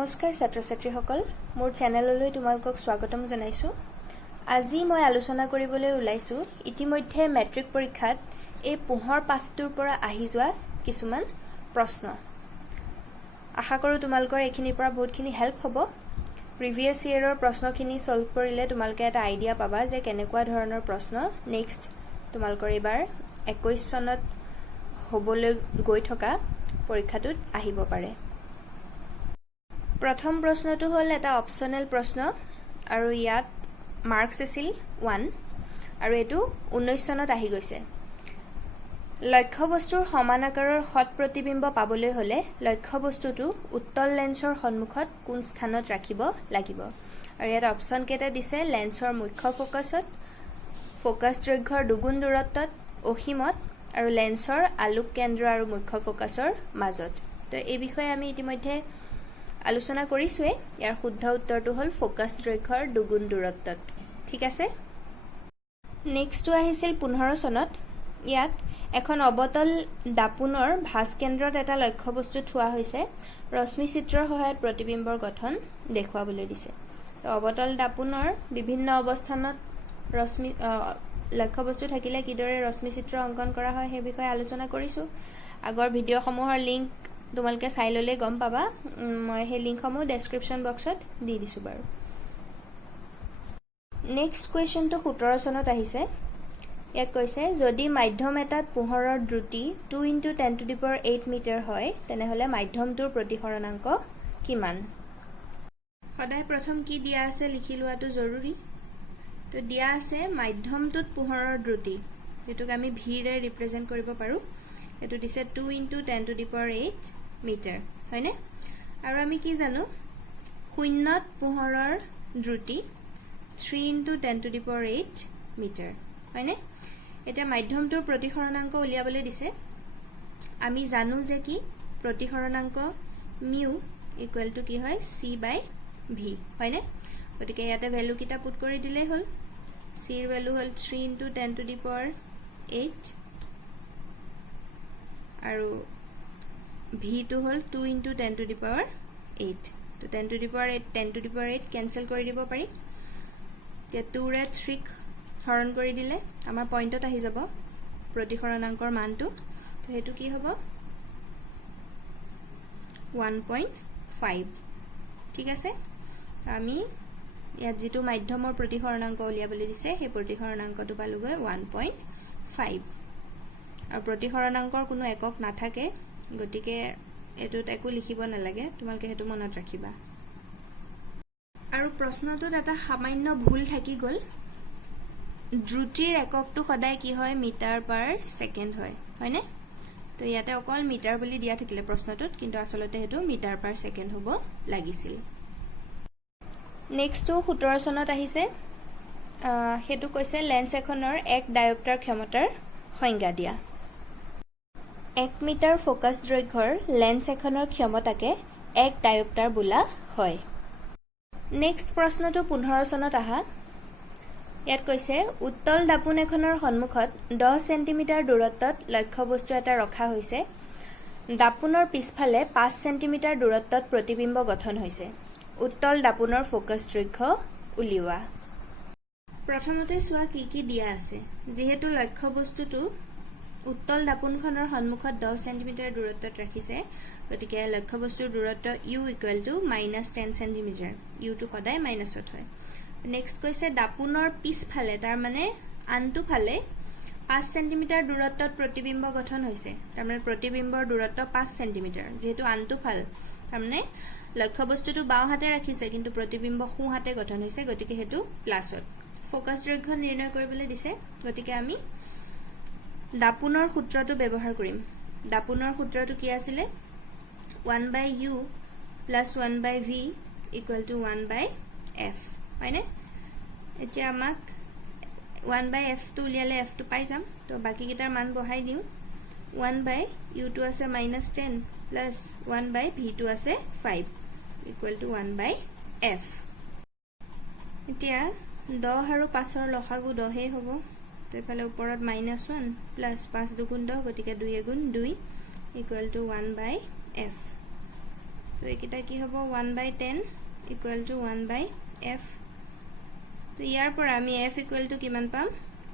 নমস্কাৰ ছাত্ৰ ছাত্ৰীসকল মোৰ চেনেললৈ তোমালোকক স্বাগতম জনাইছো। আজি মই আলোচনা কৰিবলৈ ওলাইছো ইতিমধ্যে মেট্ৰিক পৰীক্ষাত এই পোহৰ পাঠটোৰ পৰা আহি যোৱা কিছুমান প্ৰশ্ন। আশা কৰো তোমালোকৰ এইখিনিৰ পৰা বহুতখিনি হেল্প হ'ব। প্ৰিভিয়াছ ইয়েৰৰ প্ৰশ্নখিনি সলভ কৰিলে তোমালোকে এটা আইডিয়া পাবা যে কেনেকুৱা ধৰণৰ প্ৰশ্ন নেক্সট তোমালোকৰ এবাৰ 21 চনত হ'বলৈ গৈ থকা পৰীক্ষাটোত আহিব পাৰে। প্ৰথম প্ৰশ্নটো হ'ল এটা অপচনেল প্ৰশ্ন আৰু ইয়াত মাৰ্কস আছিল 1 আৰু এটো 19 চনত আহি গৈছে। লক্ষ্যবস্তুৰ সমান আকাৰৰ হট প্ৰতিবিম্ব পাবলৈ হলে লক্ষ্যবস্তুটো উত্তল লেন্সৰ সন্মুখত কোন স্থানত ৰাখিব লাগিব। আৰু ইয়াত অপচন কেটা দিছে লেন্সৰ মুখ্য ফোকাছত, ফোকাস দৈৰ্ঘ্যৰ দুগুণ দূৰত্বত, অসীমত আৰু লেন্সৰ আলোক কেন্দ্ৰ আৰু মুখ্য ফোকাসৰ মাজত। তো এই বিষয়ে আমি ইতিমধ্যে আলোচনা কৰিছোৱে। ইয়াৰ শুদ্ধ উত্তৰটো হ'ল ফোকাস দৈৰ্ঘ্যৰ দুগুণ দূৰত্বত। ঠিক আছে। নেক্সটটো আহিছিল 15 চনত। ইয়াত এখন অবতল দাপোনৰ ভাঁজ কেন্দ্ৰত এটা লক্ষ্যবস্তু থোৱা হৈছে। ৰশ্মি চিত্ৰৰ সহায়ত প্ৰতিবিম্বৰ গঠন দেখুৱাবলৈ দিছে। তো অবতল দাপোনৰ বিভিন্ন অৱস্থানত ৰশ্মি লক্ষ্যবস্তু থাকিলে কিদৰে ৰশ্মি চিত্ৰ অংকন কৰা হয় সেই বিষয়ে আলোচনা কৰিছো। আগৰ ভিডিঅ'সমূহৰ লিংক তোমালোকে চাই ললে গম পাবা। মই সেই লিংকসমূহ ডেসক্ৰিপশন বক্সত দি দিছো বাৰু। নেক্সট কুৱেশ্যনটো 17 চনত আহিছে। ইয়াত কৈছে যদি মাধ্যম এটাত পোহৰৰ দ্ৰুতি 2 × 10⁸ মিটাৰ হয় তেনেহলে মাধ্যমটোৰ প্ৰতিসৰণাংক কিমান? সদায় প্ৰথম কি দিয়া আছে লিখি লোৱাটো জৰুৰী। তো দিয়া আছে মাধ্যমটোত পোহৰৰ দ্ৰুতি, যেটোক আমি v ৰে ৰিপ্ৰেজেন্ট কৰিব পাৰো। এটো দিছে 2 × 10⁸ মিটাৰ, হয়নে? আৰু আমি কি জানো শূন্যত পোহৰৰ দ্ৰুতি 3 × 10⁸ মিটাৰ, হয়নে? এটা মাধ্যমটোৰ প্ৰতিসৰণাংক উলিয়াবলৈ দিছে। আমি জানো যে কি প্ৰতিসৰণাংক মিউ ইকুৱেল টু কি হয় c/v, হয়নে? গতিকে ইয়াতে ভ্যালু কিটা পুট কৰি দিলেই হ'ল। c ৰ ভ্যালু হ'ল 3 × 10⁸ আৰু v টো হ'ল 2 × 10⁸। তো 10⁸ কেনসেল কৰি দিব পাৰি। তে 2 ৰে 3 হৰণ কৰি দিলে আমাৰ পইণ্টত আহি যাব প্ৰতিসৰণাংকৰ মানটো। তো হেতু কি হ'ব 1.5। ঠিক আছে। আমি ইয়াত যেটো মাধ্যমৰ প্ৰতিসৰণাংক উলিয়াবলৈ দিছে সেই প্ৰতিসৰণাংকটো পালোগৈ 1.5। আৰু প্ৰতিসৰণাংকৰ কোনো একক নাথাকে, গতিকে এটোত একো লিখিব নালাগে, তোমালোকে হেতু মনত ৰাখিবা। আৰু প্ৰশ্নটোত এটা সামান্য ভুল থাকি গল। দ্ৰুতিৰ এককটো সদায় কি হয় মিটাৰ/সেকেন্ড হয়, হয়নে? তো ইয়াতে অকল মিটাৰ বুলি দিয়া থাকিলে প্ৰশ্নটোত, কিন্তু আসলতে হেতু মিটাৰ/সেকেন্ড হ'ব লাগিছিল। নেক্সটটো 17 চনত আহিছে। হেতু কৈছে লেন্স এখনৰ 1 ডায়োপ্টাৰ ক্ষমতাৰ সংজ্ঞা দিয়া। 1 মিটাৰ ফোকাস দৈৰ্ঘ্যৰ লেন্স এখনৰ ক্ষমতাকে 1 ডায়োপ্টাৰ বোলা হয়। নেক্সট প্ৰশ্নটো 15 চনত আহা। ইয়াত কৈছে উত্তল দাপোন এখনৰ সন্মুখত 10 সেন্টিমিটাৰ দূৰত্বত লক্ষ্যবস্তু এটা ৰখা হৈছে। দাপোনৰ পিছফালে 5 সেন্টিমিটাৰ দূৰত্বত প্ৰতিবিম্ব গঠন হৈছে। উত্তল দাপোনৰ ফোকাস দৈৰ্ঘ্য উলিওৱা। প্ৰথমতে চোৱা কি কি দিয়া আছে। যেহেতু লক্ষ্যবস্তুটো উত্তল দাপোনখনৰ সন্মুখত 10 সেন্টিমিটাৰ দূৰত্বত ৰাখিছে, গতিকে লক্ষ্যবস্তুৰ দূৰত্ব u equal to -10 centimetre. u টো সদায় মাইনাছত হয়। নেক্সট কৈছে দাপোনৰ পিছফালে, তাৰ মানে আনটো ফালে 5 সেন্টিমিটাৰ দূৰত্বত প্ৰতিবিম্ব গঠন হৈছে। তাৰ মানে প্ৰতিবিম্বৰ দূৰত্ব 5 সেন্টিমিটাৰ। যেহেতু আনটো ফাল, তাৰ মানে লক্ষ্যবস্তুটো বাও হাতে ৰাখিছে কিন্তু প্ৰতিবিম্ব সোঁ হাতে গঠন হৈছে, গতিকে হেতু প্লাছত। ফোকাস দৈৰ্ঘ্য নিৰ্ণয় কৰিবলৈ দিছে, গতিকে আমি দাপোনৰ সূত্ৰটো ব্যৱহাৰ কৰিম। দাপোনৰ সূত্ৰটো কি আছিলে 1/u + 1/v = 1/f, হয়নে? এতিয়া আমাক 1/f টো উলিয়ালে f টো পাই যাম। তো বাকি কিটাৰ মান বহাই দিও। 1/u টো আছে -10 + 1/v টো আছে 5 = 1/f। এতিয়া 10 আৰু 5ৰ লসাগু 10 হ'ব। তো এফালে ওপৰত -1 + 5 × 2 = 10, গতিকে 2 × 2 = 1/f। তো এইকেইটা কি হ'ব 1/10 ইকুৱেল টু 1/f তো ইয়াৰ পৰা আমি f ইকুৱেল টু কিমান পাম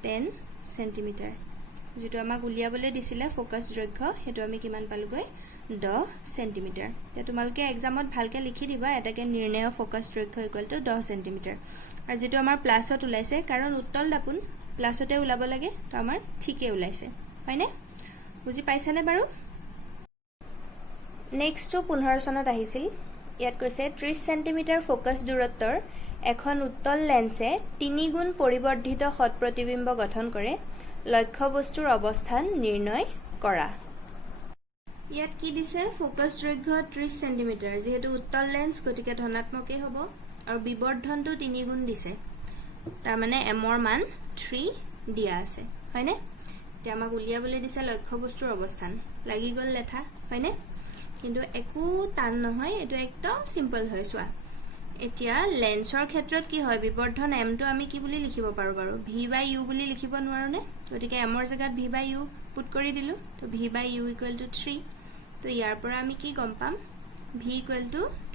10 সেন্টিমিটাৰ যেটো আমাক উলিয়াবলৈ দিছিলে ফোকাস দৈৰ্ঘ্য হেতু আমি কিমান পালুগৈ 10 সেন্টিমিটাৰ তে তোমালকে এক্সামত ভালকে লিখি দিবা এটাকে নিৰ্ণয় ফোকাস দৈৰ্ঘ্য ইকুৱেল টু 10 সেন্টিমিটাৰ আৰু যেটো আমাৰ প্লাসত ওলাইছে কাৰণ উত্তল দাপোন প্লাসতে ওলাব লাগে তো আমাৰ ঠিকে ওলাইছে হয়নে বুজি পাইছানে বাৰু নেক্সট 15 সনত আহিছিল ইয়াত কৈছে 30 সেন্টিমিটাৰ ফোকাস দূৰত্বৰ এখন উত্তল লেন্সে 3 গুণ পৰিবৰ্ধিত সৎ প্ৰতিবিম্ব গঠন কৰে লক্ষ্য বস্তুৰ অৱস্থান নিৰ্ণয় কৰা ইয়াত কি দিছে ফোকাস দৈৰ্ঘ্য 30 সেন্টিমিটাৰ যেহেতু উত্তল লেন্স গতিকে ধনাত্মকে হ'ব আৰু বিবৰ্ধনটো 3 গুণ দিছে তাৰ মানে m ৰ মান 3 দিয়া আছে হয়নে তে আমাক উলিয়াবলৈ দিছে লক্ষ্য বস্তুৰ অৱস্থান লাগি গল লেঠা হয়নে কিন্তু একো টান নহয় এটো একদম সিম্পল হয় সোৱা এতিয়া লেন্সৰ ক্ষেত্ৰত কি হয় বিবৰ্ধন m টো আমি কি বুলি লিখিব পাৰো বাৰু v/u বুলি লিখিব নোৱাৰো নে গতিকে m ৰ জাগাত v/u পুট কৰি দিলু তো v/u = 3 তো ইয়াৰ পৰা আমি কি গম পাম v =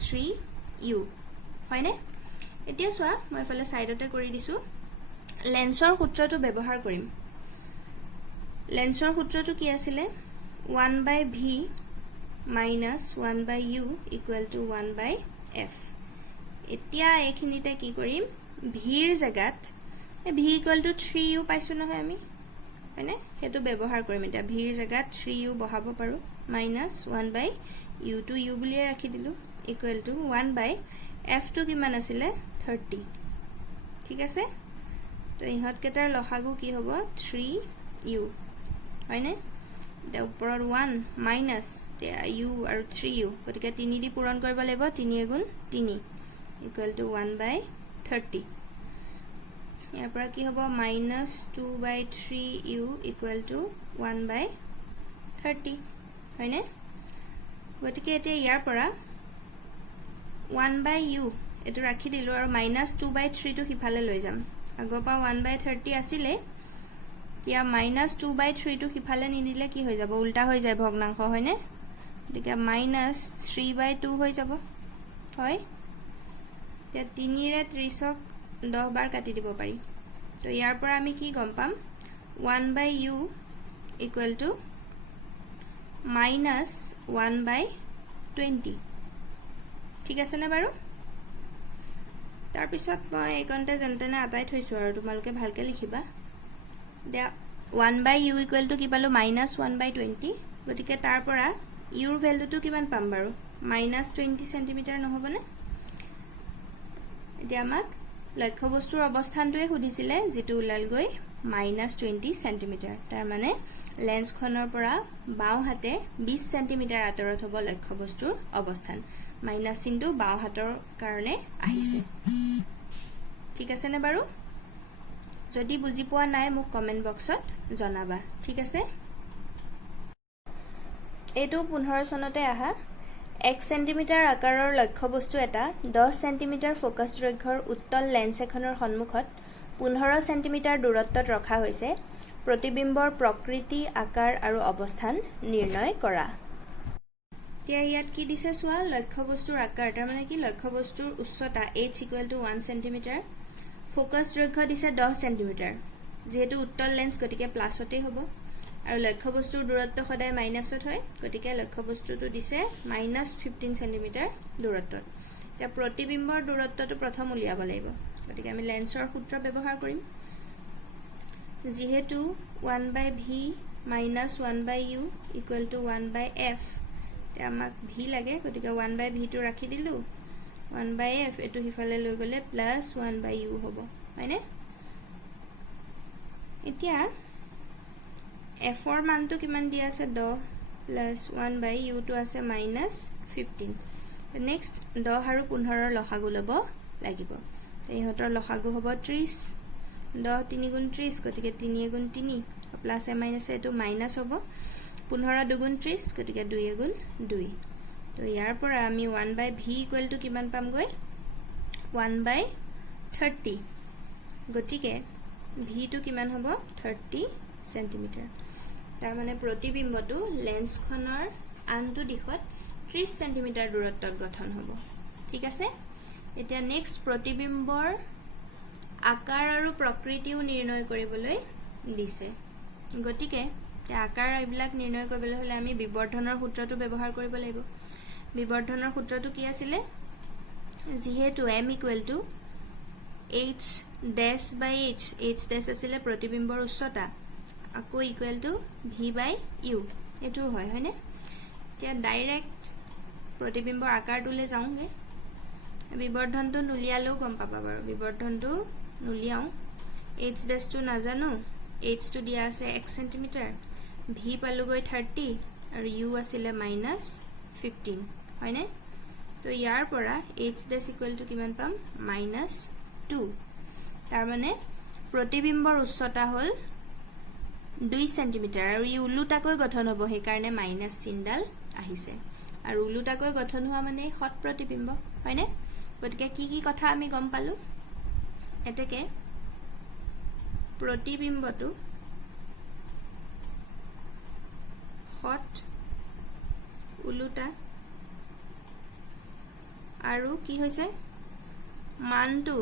3u হয়নে এতিয়া সোৱা মই ফলে সাইডতে কৰি দিছো লেন্সৰ সূত্ৰটো ব্যৱহাৰ কৰিম লেন্সৰ সূত্ৰটো কি আছিল 1/v minus 1/u equal to 1/f এতিয়া এইখিনিতে কি কৰিম v ৰ জাগাত v equal to 3u পাইছো নহয় আমি মানে হেতু ব্যৱহাৰ কৰিম এটা v ৰ জাগাত 3u বহাব পাৰো minus 1/u to u বুলি ৰাখি দিলু equal to 1/f টো কিমান আছিল 30 ঠিক আছে তো ইহত কেটাৰ লসাগু কি হ'ব 3u হয়নে the উপৰত 1 minus u আৰু 3u গতিকে 3 দি পূৰণ কৰিব লাগিব 3 গুণ 3 equal to 1/30 ইয়াৰ পৰা কি হ'ব minus 2/3u equal to 1/30 হয়নে গতিকে এতিয়া ইয়াৰ পৰা 1/u এটো ৰাখি দিলো আৰু minus 2/3 টো হিফালে লৈ যাম আগপা 1/30 আছিলে या minus 2/3 টো হিফালে নিদিলে কি হৈ যাব উল্টা হৈ যায় ভগ্নাংশ হয়নে গতিকে minus 3/2 হৈ যাব হয় তে 3 ৰে 30ক 10 বাৰ কাটি দিব পাৰি তো ইয়াৰ পৰা আমি কি গম পাম 1/u equal to minus 1/20 ঠিক আছে না বাৰু তাৰ পিছত মই এইকনতে জেনতেনে আটাই থৈছো আৰু তোমালকে ভালকে লিখিবা দে 1/u equal to কি পালো minus 1/20 গতিকে তাৰ পৰা u ৰ ভ্যালুটো কিমান পাম বাৰু minus 20 সেন্টিমিটাৰ নহবনে এতিয়া আমাক লক্ষ্য বস্তুৰ অৱস্থানটোৱে সুধিছিলে যেটো উলাল গৈ minus 20 সেন্টিমিটাৰ তাৰ মানে লেন্স খনৰ পৰা বাও হাতে 20 সেন্টিমিটাৰ আঁতৰত হ'ব লক্ষ্য বস্তুৰ অৱস্থান মাইনাস চিনটো বাও হাতৰ কাৰণে আহিছে ঠিক আছে নে বাৰু যদি বুজি পোৱা নাই মোক কমেন্ট বক্সত জনাবা ঠিক আছে এটো 15 সনতে আহা 1 সেন্টিমিটাৰ আকাৰৰ লক্ষ্য বস্তু এটা 10 সেন্টিমিটাৰ ফোকাস দৈৰ্ঘ্যৰ উত্তল লেন্স এখনৰ সন্মুখত 15 সেন্টিমিটাৰ দূৰত্বত ৰখা হৈছে প্ৰতিবিম্বৰ প্ৰকৃতি আকাৰ আৰু অৱস্থান নিৰ্ণয় কৰা এতিয়া ইয়াত কি দিছে সোৱা লক্ষ্য বস্তুৰ আকাৰ তাৰ মানে কি লক্ষ্য বস্তুৰ উচ্চতা h = 1 সেন্টিমিটাৰ ফোকাস দৈৰ্ঘ্য দিছে 10 সেন্টিমিটাৰ যেহেতু উত্তল লেন্স গতিকে প্লাসতে হ'ব আৰু লক্ষ্য বস্তুৰ দূৰত্ব সদায় মাইনাসত হয় গতিকে লক্ষ্য বস্তুটো দিছে -15 সেন্টিমিটাৰ দূৰত্বত এতিয়া প্ৰতিবিম্বৰ দূৰত্বটো প্ৰথম উলিয়াব লাগিব গতিকে আমি লেন্সৰ সূত্ৰ ব্যৱহাৰ কৰিম যেহেতু 1/v minus 1/u equal to 1/f তে আমাক v লাগে গতিকে 1/v টো ৰাখি দিলু 1/f এটো হিফালে লৈ গলে plus 1/u হ'ব হয়নে এতিয়া f ৰ মানটো কিমান দিয়া আছে 10 plus 1/u টো আছে -15 নেক্সট 10 আৰু 15 ৰ লসাগু লব লাগিব ইহতৰ লসাগু হ'ব 30 10 3 গুণ 30 গতিকে 3 গুণ 3 প্লাস এ মাইনাস এটো মাইনাস হ'ব 15 2 গুণ 30 গতিকে 2 গুণ 2 তো ইয়াৰ পৰা আমি 1/v ইকুৱেল টু কিমান পাম গৈ 1/30 গতিকে v টো কিমান হ'ব 30 সেন্টিমিটাৰ তাৰ মানে প্ৰতিবিম্বটো লেন্স খনৰ আনটো দিশত 30 সেন্টিমিটাৰ দূৰত্বত গঠন হ'ব ঠিক আছে এতিয়া নেক্সট প্ৰতিবিম্বৰ আকাৰ আৰু প্ৰকৃতিও নিৰ্ণয় কৰিবলৈ দিছে গতিকে আকাৰ এইবিলাক নিৰ্ণয় কৰিবলৈ হলে আমি বিবৰ্ধনৰ সূত্ৰটো ব্যৱহাৰ কৰিব লাগিব বিবৰ্ধনৰ সূত্ৰটো কি আছিল যেহেতু m h dash by h dash আছিল প্ৰতিবিম্বৰ উচ্চতা আকৌ equal to v by u এটো হয় হয়নে এতিয়া ডাইৰেক্ট প্ৰতিবিম্বৰ আকাৰটোলে যাওঁগে বিবৰ্ধনটো নুলিয়ালেও গম পাবা বাৰু বিবৰ্ধনটো নুলিয়াও h dash টো নাজানো h টো দিয়া আছে 1 সেন্টিমিটাৰ v পালুগৈ 30 আৰু u আছিল -15 হয়নে তো ইয়াৰ পৰা h dash ইকুৱেল টু কিমান পাম -2 তাৰ মানে প্ৰতিবিম্বৰ উচ্চতা হল 2 সেন্টিমিটাৰ আৰু ই উলুটাকৈ গঠন হ'ব সেই কাৰণে মাইনাস চিহ্নডাল আহিছে আৰু উলুটাকৈ গঠন হোৱা মানে হট প্ৰতিবিম্ব হয়নে গতিকে কি কথা আমি গম পালো এতেকে প্ৰতিবিম্বটো হট উলুটা আৰু কি হৈছে মানটো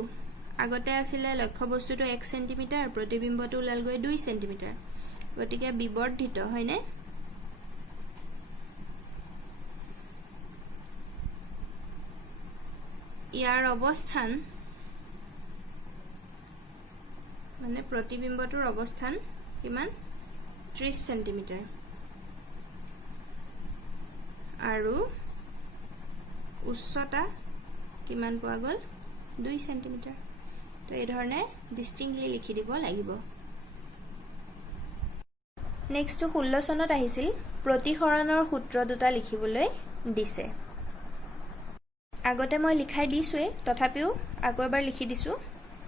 আগতে আছিল লক্ষ্য বস্তুটো 1 সেন্টিমিটাৰ প্ৰতিবিম্বটো ওলাল গৈ 2 সেন্টিমিটাৰ গতিকে বিবৰ্ধিত হয়নে ইয়াৰ অৱস্থান মানে প্ৰতিবিম্বটোৰ অৱস্থান কিমান 30 সেন্টিমিটাৰ আৰু উচ্চতা কিমান পোৱা গল 2 সেন্টিমিটাৰ তো এই ধৰণে ডিস্টিংক্টলি লিখি দিব লাগিব নেক্সট 16 চনত আহিছিল প্ৰতিসৰণৰ সূত্ৰ দুটা লিখিবলৈ দিছে আগতে মই লিখাই দিছোৱে তথাপিও আকৌ এবাৰ লিখি দিছো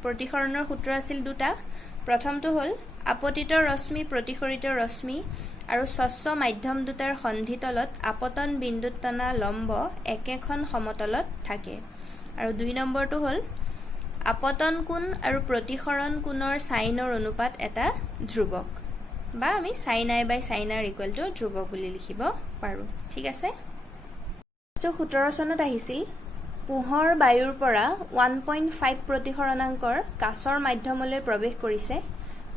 প্ৰতিসৰণৰ সূত্ৰ আছিল দুটা প্ৰথমটো হল আপতিত ৰশ্মি প্ৰতিসৰিত ৰশ্মি আৰু স্বচ্ছ মাধ্যম দুটাৰ সন্ধিতলত আপতন বিন্দুত টনা লম্ব একেখন সমতলত থাকে আৰু দুই নম্বৰটো হল আপতন কোণ আৰু প্ৰতিসৰণ কোণৰ সাইনৰ অনুপাত এটা ধ্ৰুৱক বা আমি sin i by sin r equal to ধ্ৰুৱক বুলি লিখিব পাৰো ঠিক আছে 17 চনত আহিছিল পোহৰ বায়ুৰ পৰা 1.5 প্ৰতিসৰণাংকৰ কাচৰ মাধ্যমলৈ প্ৰৱেশ কৰিছে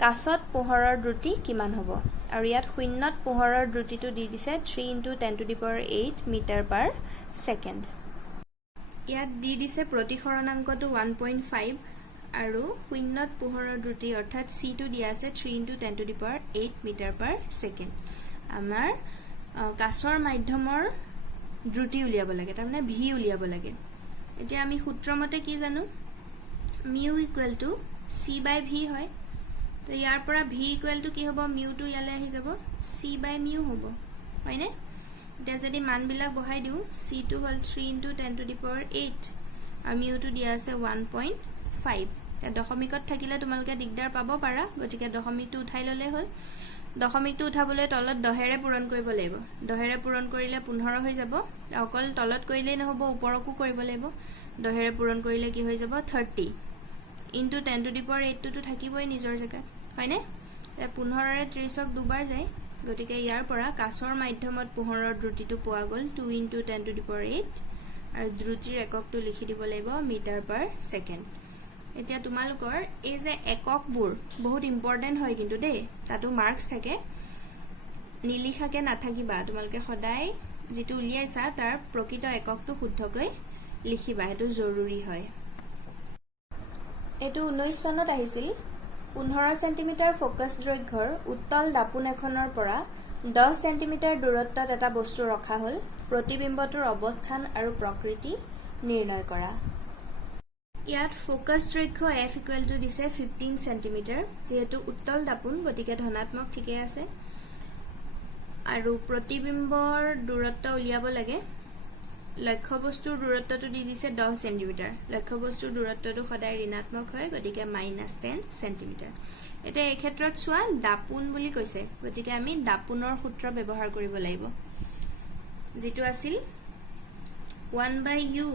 কাচত পোহৰৰ দ্ৰুতি কিমান হ'ব আৰু ইয়াত শূন্যত পোহৰৰ দ্ৰুতিটো দি দিছে 3 × 10⁸ মিটাৰ পাৰ সেকেন্ড ইয়াত দি দিছে প্ৰতিসৰণাংকটো 1.5 আৰু শূন্যত পোহৰৰ দ্ৰুতি অৰ্থাৎ c টো দিয়া আছে 3 × 10⁸ মিটাৰ পাৰ সেকেন্ড আমাৰ কাচৰ মাধ্যমৰ দ্ৰুতি উলিয়াব লাগে তাৰ মানে v উলিয়াব লাগে এতিয়া আমি সূত্ৰমতে কি জানো mu = c / v হয় তো ইয়াৰ পৰা v = কি হ'ব mu টো ইয়ালে আহি যাব c / mu হ'ব হয়নে এতিয়া যদি মানবিলাক বহাই দিও c টো হল 3 × 10⁸ আৰু mu টো দিয়া আছে 1.5 তা দশমিকত থাকিলে তোমালকে দিগদাৰ পাব পাৰা গতিকে দশমিকটো উঠাই ললে হল দশমিকটো উঠাবলৈ তলত 10 ৰে পূৰণ কৰিব লাগিব 10 ৰে পূৰণ কৰিলে 15 হৈ যাব অকল তলত কৰিলেই নহব ওপৰকো কৰিব লাগিব 10 ৰে পূৰণ কৰিলে কি হৈ যাব 30 * 10⁸ টো থাকিবই নিজৰ জেগাত হয়নে 15 ৰে 30ক দুবাৰ যায় গতিকে ইয়াৰ পৰা কাচৰ মাধ্যমত পোহৰৰ দ্ৰুতিটো পোৱা গল 2 * 10⁸ আৰু দ্ৰুতিৰ এককটো লিখি দিব লাগিব মিটাৰ পাৰ সেকেন্ড এতিয়া তোমালোকৰ এই যে এককবোৰ বহুত ইম্পৰ্টেন্ট হয় কিন্তু দেই তাতো মাৰ্কস থাকে নিলিখাকে নাথাকিবা তোমালোকে সদায় যেটো উলিয়াইছা তাৰ প্ৰকৃত এককটো শুদ্ধকৈ লিখিবা হেতু জৰুৰী হয় এটো 19 চনত আহিছিল 15 সেন্টিমিটাৰ ফোকাস দৈৰ্ঘ্যৰ উত্তল দাপোন এখনৰ পৰা 10 সেন্টিমিটাৰ দূৰত্বত এটা বস্তু ৰখা হল প্ৰতিবিম্বটোৰ অৱস্থান আৰু প্ৰকৃতি নিৰ্ণয় কৰা ইয়াত ফোকাস দৈৰ্ঘ্য f = দিছে 15 সেন্টিমিটাৰ যেহেতু উত্তল দাপোন গতিকে ধনাত্মক ঠিকে আছে আৰু প্ৰতিবিম্বৰ দূৰত্ব উলিয়াব লাগে লক্ষ্য বস্তুৰ দূৰত্বটো দি দিছে 10 সেন্টিমিটাৰ লক্ষ্য বস্তুৰ দূৰত্বটো সদায় ঋণাত্মক হয় গতিকে -10 সেন্টিমিটাৰ এটা এই ক্ষেত্ৰত চোৱা দাপোন বুলি কৈছে গতিকে আমি দাপোনৰ সূত্ৰ ব্যৱহাৰ কৰিব লাগিব যেটো আছিল 1/u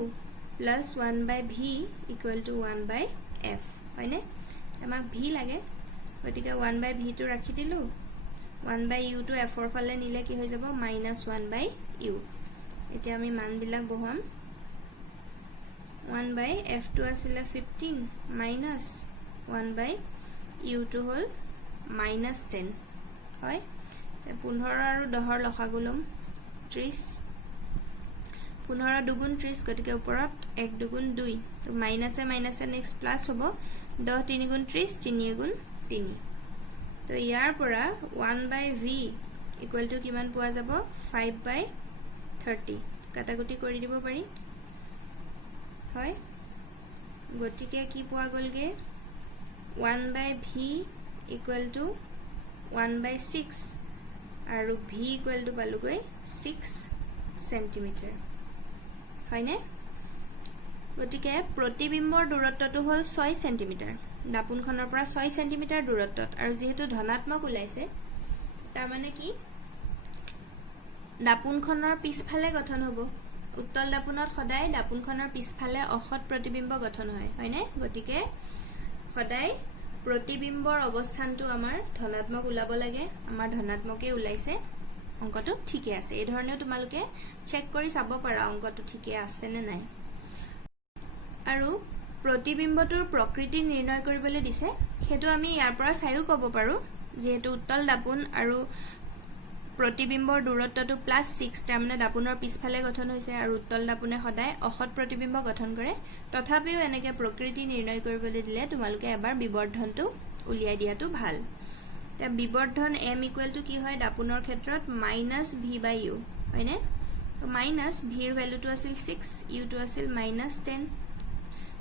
plus 1/v equal to 1/f হয়নে আমাক v লাগে গতিকে 1/v টো ৰাখি দিলো 1/u টো f ৰ ফালে নিলে কি হৈ যাব -1/u এতিয়া আমি মানবিলাক বহুৱাম 1 by f2 আছিলে 15 minus 1 by u2 হল -10 হয় 15 আৰু 10 ৰ লসাগু লম 30 15 দুগুণ 30 গতিকে ওপৰত 1 দুগুণ 2 তো মাইনাসে মাইনাসে নেক্সট প্লাস হ'ব 10 3 গুণ 30 3 গুণ 3 তো ইয়াৰ পৰা 1 by v ইকুৱেল টু কিমান পোৱা যাব 5 by 30 কাটাকুটি কৰি দিব পাৰি হয় গতিকে কি পোৱা গলগে 1 by v equal to 1 by 6 আৰু v ইকুৱেল টু পালুগৈ 6 সেন্টিমিটাৰ হয়নে গতিকে প্ৰতিবিম্বৰ দূৰত্বটো হল 6 সেন্টিমিটাৰ দাপুনখনৰ পৰা 6 সেন্টিমিটাৰ দূৰত্বত আৰু যেহেতু ধনাত্মক ওলাইছে তাৰ মানে কি দাপুনখনৰ পিছফালে গঠন হ'ব উত্তল দাপুনত সদায় দাপুনখনৰ পিছফালে অসৎ প্ৰতিবিম্ব গঠন হয় হয়নে গতিকে সদায় প্ৰতিবিম্বৰ অৱস্থানটো আমাৰ ধনাত্মক ওলাব লাগে আমাৰ ধনাত্মকে ওলাইছে অংকটো ঠিকে আছে এই ধৰণেও তোমালোকে চেক কৰি চাব পাৰা অংকটো ঠিকে আছে নে নাই আৰু প্ৰতিবিম্বটোৰ প্ৰকৃতি নিৰ্ণয় কৰিবলৈ দিছে হেতু আমি ইয়াৰ পৰা চাইও ক'ব পাৰো যেহেতু উত্তল দাপুন আৰু প্ৰতিবিম্বৰ দূৰত্বটো +6 তাৰ মানে দাপুনৰ পিছফালে গঠন হৈছে আৰু উত্তল দাপুনে সদায় অসৎ প্ৰতিবিম্ব গঠন কৰে তথাপিও এনেকে প্ৰকৃতি নিৰ্ণয় কৰিবলৈ দিলে তোমালোকে এবাৰ বিবৰ্ধনটো উলিয়াই দিয়াটো ভাল তা বিবৰ্ধন m ইকুৱেল টু কি হয় দাপুনৰ ক্ষেত্ৰত -v/u হয়নে তো মাইনাস v ৰ ভ্যালুটো আছিল 6 u টো আছিল -10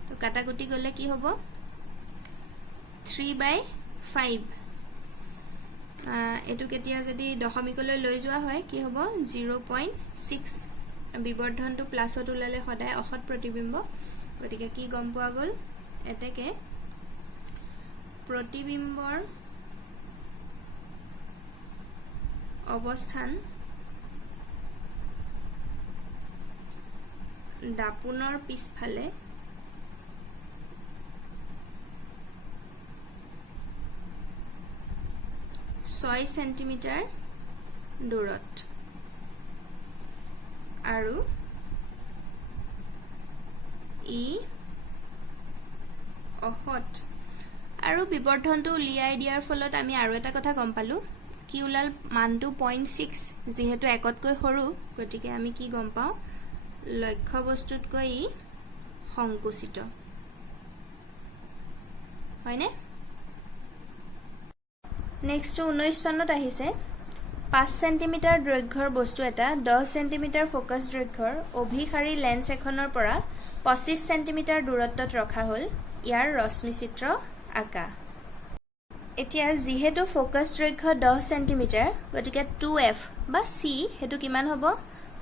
তো কাটাকুটি গলে কি হ'ব 3/5 এটু কেতিয়া যদি দশমিকলৈ লৈ যোৱা হয় কি হ'ব 0.6 বিবৰ্ধনটো প্লাসত উলালে সদায় অসৎ প্ৰতিবিম্ব গতিকে কি গম পোৱা গল এতেকে প্ৰতিবিম্বৰ অৱস্থান দাপুনৰ পিছফালে 6 সেন্টিমিটাৰ দূৰত আৰু ই অসৎ আৰু বিবৰ্ধনটো উলিয়াই দিয়াৰ ফলত আমি আৰু এটা কথা গম পালো কি উলাল মানটো 0.6 যেহেতু একতকৈ সৰু গতিকে আমি কি গম পাও লক্ষ্য বস্তুতকৈ সংকুচিত হয়নে নেক্সট 19 চনত আহিছে 5 সেন্টিমিটাৰ দৈৰ্ঘ্যৰ বস্তু এটা 10 সেন্টিমিটাৰ ফোকাস দৈৰ্ঘ্যৰ অভিসাৰী লেন্স এখনৰ পৰা 25 সেন্টিমিটাৰ দূৰত্বত ৰখা হল ইয়াৰ ৰশ্মি চিত্ৰ আঁকা এতিয়া যেহেতু ফোকাস দৈৰ্ঘ্য 10 সেন্টিমিটাৰ গতিকে 2f বা c হেতু কিমান হ'ব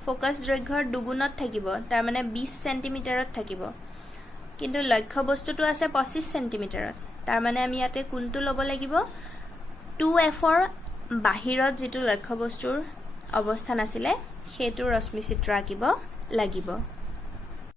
ফোকাস দৈৰ্ঘ্যৰ দুগুণত থাকিব তাৰ মানে 20 সেন্টিমিটাৰত থাকিব কিন্তু লক্ষ্য বস্তুটো আছে 25 সেন্টিমিটাৰত তাৰ মানে আমি ইয়াতে কোনটো ল'ব লাগিব 2f ৰ বাহিৰত যেটো লক্ষ্য বস্তুৰ অৱস্থান আছিলে হেতু ৰশ্মি চিত্ৰ আঁকিব লাগিব